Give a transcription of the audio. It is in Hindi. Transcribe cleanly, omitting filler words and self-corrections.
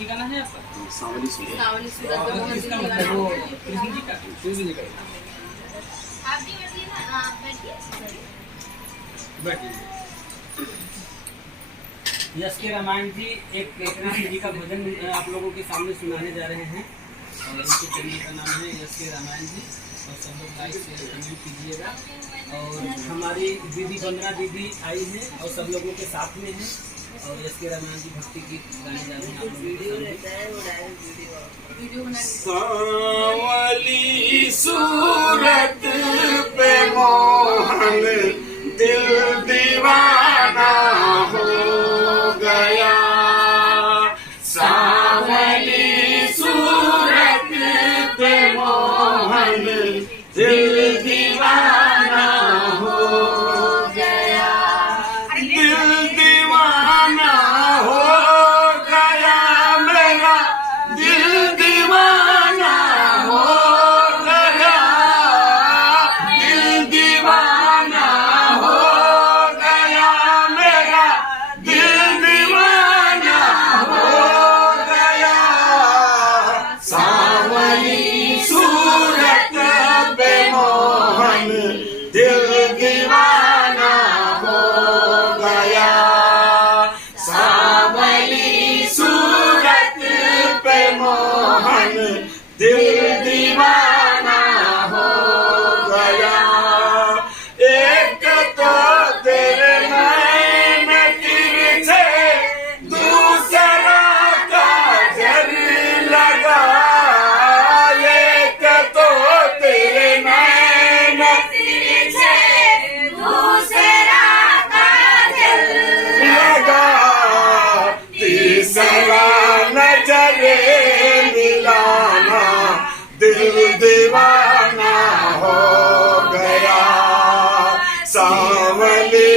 ठिकाना है आपका? सावली सूरत। सावली सूरत जो मोहन इसका दिल्ली मतलब वाला वो है। कृष्ण जी का कृष्ण जी का आप भी बैठिए ना, हाँ बैठिए। बैठिए। यश के रामायण जी एक कृष्ण जी का भजन आप लोगों के सामने सुनाने जा रहे हैं और इनके चैनल का नाम है यश के रामायण जी और सब लोग लाइक शेयर कमेंट कीजिएगा। और हमारी दीदी वंदना दीदी आई हैं और सब लोगों के साथ में हैं और यश के रामायण जी भक्ति गीत गाने जा रहे हैं आप लोगों के सामने। वीडियो बना सावली सूरत पे मोहन दिल दीवाना हो गया। सावली सूरत पे मोहन दिल दीवाना हो गया। दिल दीवाना हो गया मेरा, दिल दीवाना हो गया। दिल दीवाना हो गया मेरा, दिल दीवाना हो गया। सावली सूरत पे मोहन दिल दीवाना हो गया। सावली सूरत पे मोहन दिल दीवाना हो गया। एक तो तेरे नैन तिरछे, दूसरा काजल लगा। एक तो तेरे नैन तिरछे, दूसरा काजल लगा। तीसरा नजरे मिलाना, दिल दीवाना हो गया। सावली